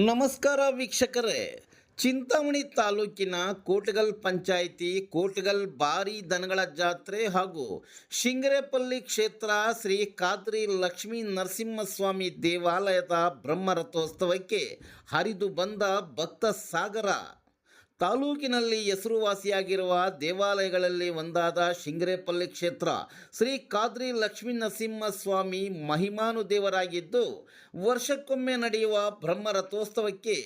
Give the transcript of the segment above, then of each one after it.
ನಮಸ್ಕಾರ ವೀಕ್ಷಕರೇ. ಚಿಂತಾಮಣಿ ತಾಲೂಕಿನ ಕೋಟಗಲ್ ಪಂಚಾಯಿತಿ ಕೋಟಗಲ್ ಭಾರಿ ದನಗಳ ಜಾತ್ರೆ ಹಾಗೂ ಶಿಂಗರೇಪಲ್ಲಿ ಕ್ಷೇತ್ರ ಶ್ರೀ ಖಾದ್ರಿ ಲಕ್ಷ್ಮೀ ನರಸಿಂಹಸ್ವಾಮಿ ದೇವಾಲಯದ ಬ್ರಹ್ಮರಥೋತ್ಸವಕ್ಕೆ ಹರಿದು ಬಂದ ಭಕ್ತ ಸಾಗರ. ತಾಲೂಕಿನಲ್ಲಿ ಹೆಸರುವಾಸಿಯಾಗಿರುವ ದೇವಾಲಯಗಳಲ್ಲಿ ಒಂದಾದ ಶಿಂಗರೇಪಲ್ಲಿ ಕ್ಷೇತ್ರ ಶ್ರೀ ಖಾದ್ರಿ ಲಕ್ಷ್ಮೀ ನರಸಿಂಹಸ್ವಾಮಿ ಮಹಿಮಾನುದೇವರಾಗಿದ್ದು, ವರ್ಷಕ್ಕೊಮ್ಮೆ ನಡೆಯುವ ಬ್ರಹ್ಮರಥೋತ್ಸವಕ್ಕೆ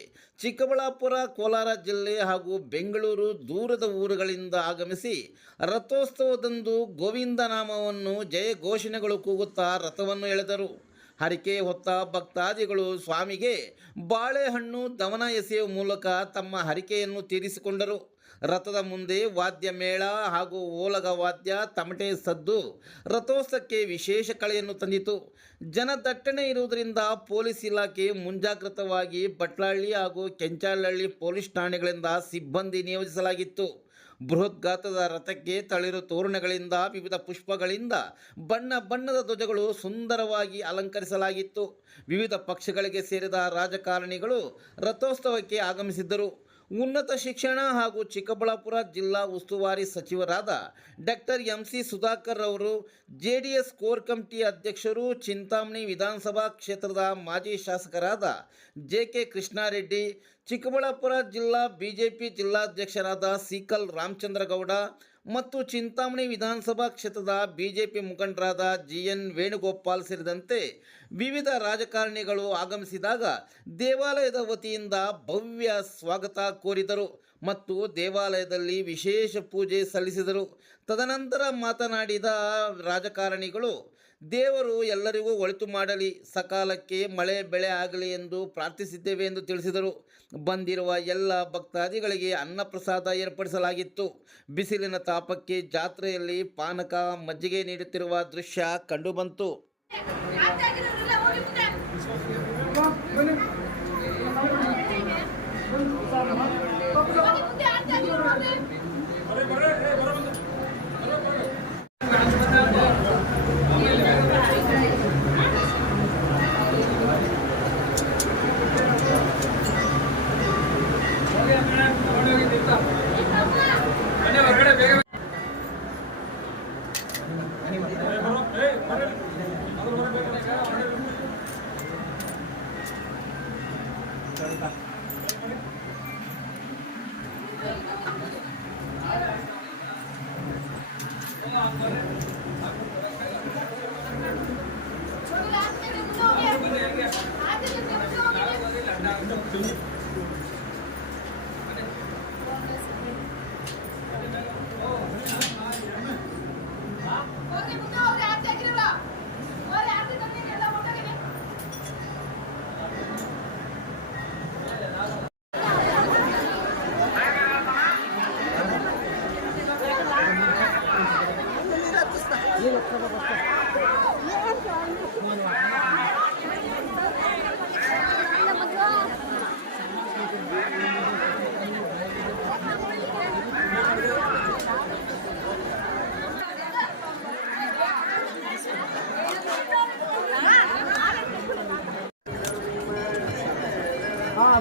ಚಿಕ್ಕಬಳ್ಳಾಪುರ, ಕೋಲಾರ ಜಿಲ್ಲೆ ಹಾಗೂ ಬೆಂಗಳೂರು ದೂರದ ಊರುಗಳಿಂದ ಆಗಮಿಸಿ ರಥೋತ್ಸವದಂದು ಗೋವಿಂದ ನಾಮವನ್ನು ಜಯ ಘೋಷಣೆಗಳು ಕೂಗುತ್ತಾ ರಥವನ್ನು ಎಳೆದರು. ಹರಕೆ ಹೊತ್ತ ಭಕ್ತಾದಿಗಳು ಸ್ವಾಮಿಗೆ ಬಾಳೆಹಣ್ಣು ದವನ ಎಸೆಯುವ ಮೂಲಕ ತಮ್ಮ ಹರಕೆಯನ್ನು ತೀರಿಸಿಕೊಂಡರು. ರಥದ ಮುಂದೆ ವಾದ್ಯ ಮೇಳ ಹಾಗೂ ಓಲಗ ವಾದ್ಯ, ತಮಟೆ ಸದ್ದು ರಥೋತ್ಸವಕ್ಕೆ ವಿಶೇಷ ಕಳೆಯನ್ನು ತಂದಿತು. ಜನದಟ್ಟಣೆ ಇರುವುದರಿಂದ ಪೊಲೀಸ್ ಇಲಾಖೆ ಮುಂಜಾಗ್ರತವಾಗಿ ಬಟ್ಲಹಳ್ಳಿ ಹಾಗೂ ಕೆಂಚಾಲಹಳ್ಳಿ ಪೊಲೀಸ್ ಠಾಣೆಗಳಿಂದ ಸಿಬ್ಬಂದಿ ನಿಯೋಜಿಸಲಾಗಿತ್ತು. ಬೃಹತ್ ಗಾತ್ರದ ರಥಕ್ಕೆ ತಳಿರು ತೋರಣಗಳಿಂದ, ವಿವಿಧ ಪುಷ್ಪಗಳಿಂದ ಬಣ್ಣ ಬಣ್ಣದ ಧ್ವಜಗಳು ಸುಂದರವಾಗಿ ಅಲಂಕರಿಸಲಾಗಿತ್ತು. ವಿವಿಧ ಪಕ್ಷಗಳಿಗೆ ಸೇರಿದ ರಾಜಕಾರಣಿಗಳು ರಥೋತ್ಸವಕ್ಕೆ ಆಗಮಿಸಿದ್ದರು. ಉನ್ನತ ಶಿಕ್ಷಣ ಹಾಗೂ ಚಿಕ್ಕಬಳ್ಳಾಪುರ ಜಿಲ್ಲಾ ಉಸ್ತುವಾರಿ ಸಚಿವರಾದ ಡಾಕ್ಟರ್ ಎಂ.ಸಿ. ಸುಧಾಕರ್ ಅವರು, ಜೆಡಿಎಸ್ ಕೋರ್ ಕಮಿಟಿ ಅಧ್ಯಕ್ಷರು, ಚಿಂತಾಮಣಿ ವಿಧಾನಸಭಾ ಕ್ಷೇತ್ರದ ಮಾಜಿ ಶಾಸಕರಾದ ಜೆ.ಕೆ. ಕೃಷ್ಣಾರೆಡ್ಡಿ, ಚಿಕ್ಕಬಳ್ಳಾಪುರ ಜಿಲ್ಲಾ ಬಿಜೆಪಿ ಜಿಲ್ಲಾಧ್ಯಕ್ಷರಾದ ಸಿಕಲ್ ರಾಮಚಂದ್ರಗೌಡ ಮತ್ತು ಚಿಂತಾಮಣಿ ವಿಧಾನಸಭಾ ಕ್ಷೇತ್ರದ ಬಿಜೆಪಿ ಮುಖಂಡರಾದ ಜಿ.ಎನ್. ವೇಣುಗೋಪಾಲ್ ಸೇರಿದಂತೆ ವಿವಿಧ ರಾಜಕಾರಣಿಗಳು ಆಗಮಿಸಿದಾಗ ದೇವಾಲಯದ ವತಿಯಿಂದ ಭವ್ಯ ಸ್ವಾಗತ ಕೋರಿದರು ಮತ್ತು ದೇವಾಲಯದಲ್ಲಿ ವಿಶೇಷ ಪೂಜೆ ಸಲ್ಲಿಸಿದರು. ತದನಂತರ ಮಾತನಾಡಿದ ರಾಜಕಾರಣಿಗಳು, ದೇವರು ಎಲ್ಲರಿಗೂ ಒಳಿತು ಮಾಡಲಿ, ಸಕಾಲಕ್ಕೆ ಮಳೆ ಬೆಳೆ ಆಗಲಿ ಎಂದು ಪ್ರಾರ್ಥಿಸಿದ್ದೇವೆ ಎಂದು ತಿಳಿಸಿದರು. ಬಂದಿರುವ ಎಲ್ಲ ಭಕ್ತಾದಿಗಳಿಗೆ ಅನ್ನಪ್ರಸಾದ ಏರ್ಪಡಿಸಲಾಗಿತ್ತು. ಬಿಸಿಲಿನ ತಾಪಕ್ಕೆ ಜಾತ್ರೆಯಲ್ಲಿ ಪಾನಕ, ಮಜ್ಜಿಗೆ ನೀಡುತ್ತಿರುವ ದೃಶ್ಯ ಕಂಡುಬಂತು.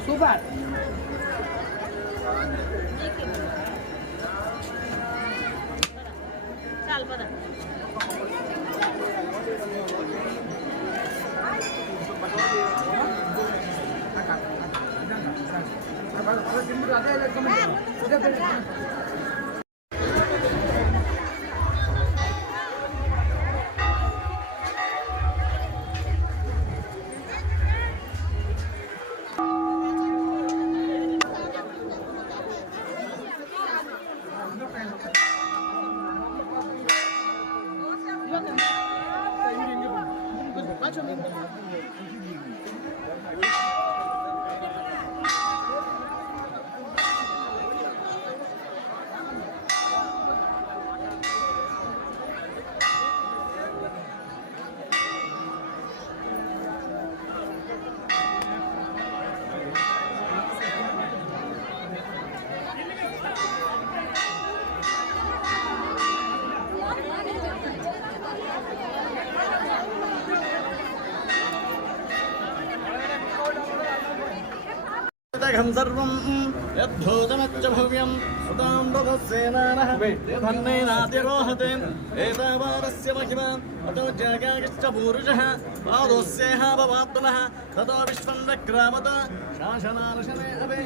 Super. चल बता यत्तघं सर्वं यद्धूतमच्च भव्यं सुतां रथसेनानः धन्येनातिरोहते एतावारस्य महिमा अतो जगागश्च पूरुषः पादोस्येह भवात्मनः ततो विश्वं विक्रामत शासनानुशने अभे